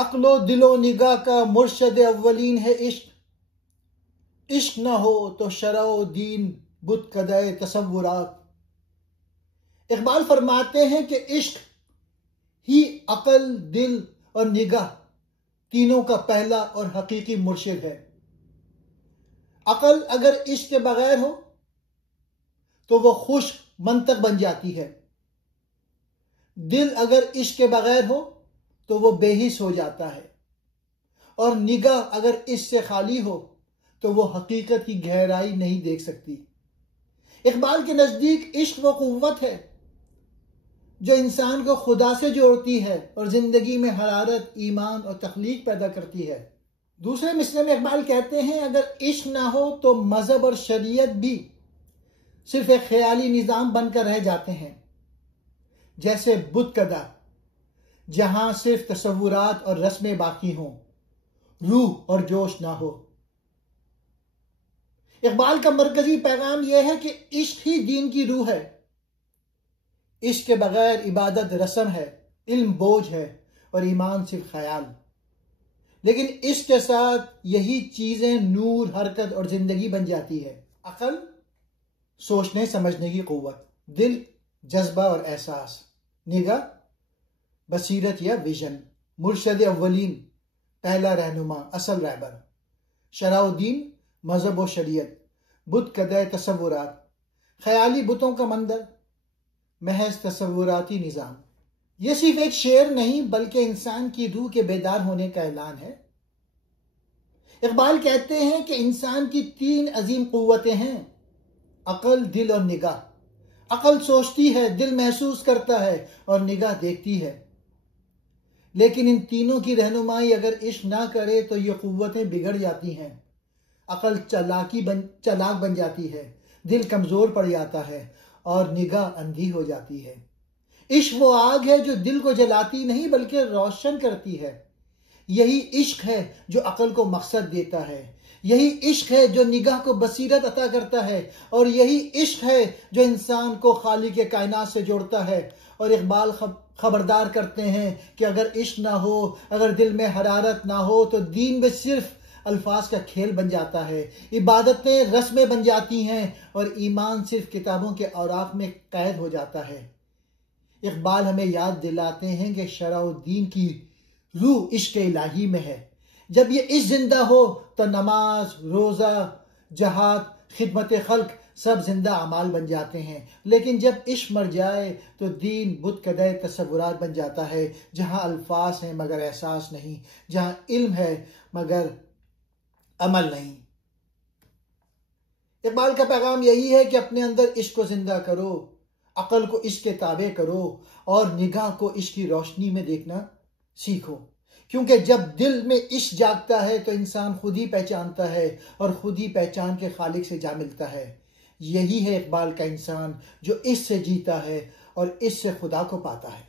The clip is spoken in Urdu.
عقل و دل و نگاہ کا مرشد اولین ہے عشق، عشق نہ ہو تو شرع و دین بت کدے تصورات۔ اقبال فرماتے ہیں کہ عشق ہی عقل، دل اور نگاہ تینوں کا پہلا اور حقیقی مرشد ہے۔ عقل اگر عشق کے بغیر ہو تو وہ خشک منطق بن جاتی ہے، دل اگر عشق کے بغیر ہو تو وہ بے حس ہو جاتا ہے، اور نگاہ اگر اس سے خالی ہو تو وہ حقیقت کی گہرائی نہیں دیکھ سکتی۔ اقبال کے نزدیک عشق وہ قوت ہے جو انسان کو خدا سے جوڑتی ہے اور زندگی میں حرارت، ایمان اور تخلیق پیدا کرتی ہے۔ دوسرے مصرعے میں اقبال کہتے ہیں اگر عشق نہ ہو تو مذہب اور شریعت بھی صرف ایک خیالی نظام بن کر رہ جاتے ہیں، جیسے بت کدہ جہاں صرف تصورات اور رسمیں باقی ہوں، روح اور جوش نہ ہو۔ اقبال کا مرکزی پیغام یہ ہے کہ عشق ہی دین کی روح ہے۔ عشق کے بغیر عبادت رسم ہے، علم بوجھ ہے اور ایمان صرف خیال۔ لیکن عشق کے ساتھ یہی چیزیں نور، حرکت اور زندگی بن جاتی ہے۔ عقل سوچنے سمجھنے کی قوت، دل جذبہ اور احساس، نگاہ بصیرت یا ویژن، مرشد اولین پہلا رہنما اصل رہبر، شرع و دین مذہب و شریعت، بت کدے تصورات خیالی بتوں کا مندر، محض تصوراتی نظام۔ یہ صرف ایک شعر نہیں بلکہ انسان کی روح کے بیدار ہونے کا اعلان ہے۔ اقبال کہتے ہیں کہ انسان کی تین عظیم قوتیں ہیں، عقل، دل اور نگاہ۔ عقل سوچتی ہے، دل محسوس کرتا ہے اور نگاہ دیکھتی ہے، لیکن ان تینوں کی رہنمائی اگر عشق نہ کرے تو یہ قوتیں بگڑ جاتی ہیں۔ عقل چالاک بن جاتی ہے، دل کمزور پڑ جاتا ہے اور نگاہ اندھی ہو جاتی ہے۔ عشق وہ آگ ہے جو دل کو جلاتی نہیں بلکہ روشن کرتی ہے۔ یہی عشق ہے جو عقل کو مقصد دیتا ہے، یہی عشق ہے جو نگاہ کو بصیرت عطا کرتا ہے، اور یہی عشق ہے جو انسان کو خالق کائنات سے جوڑتا ہے۔ اور اقبال خبردار کرتے ہیں کہ اگر عشق نہ ہو، اگر دل میں حرارت نہ ہو تو دین میں صرف الفاظ کا کھیل بن جاتا ہے، عبادتیں رسمیں بن جاتی ہیں اور ایمان صرف کتابوں کے اوراق میں قید ہو جاتا ہے۔ اقبال ہمیں یاد دلاتے ہیں کہ شرع و دین کی روح عشق الہی میں ہے۔ جب یہ عشق زندہ ہو تو نماز، روزہ، جہاد، خدمت خلق سب زندہ اعمال بن جاتے ہیں، لیکن جب عشق مر جائے تو دین بت کدے تصورات بن جاتا ہے، جہاں الفاظ ہیں مگر احساس نہیں، جہاں علم ہے مگر عمل نہیں۔ اقبال کا پیغام یہی ہے کہ اپنے اندر عشق کو زندہ کرو، عقل کو عشق کے تابع کرو اور نگاہ کو عشق کی روشنی میں دیکھنا سیکھو، کیونکہ جب دل میں عشق جاگتا ہے تو انسان خود ہی پہچانتا ہے اور خود ہی پہچان کے خالق سے جا ملتا ہے۔ یہی ہے اقبال کا انسان جو اس سے جیتا ہے اور اس سے خدا کو پاتا ہے۔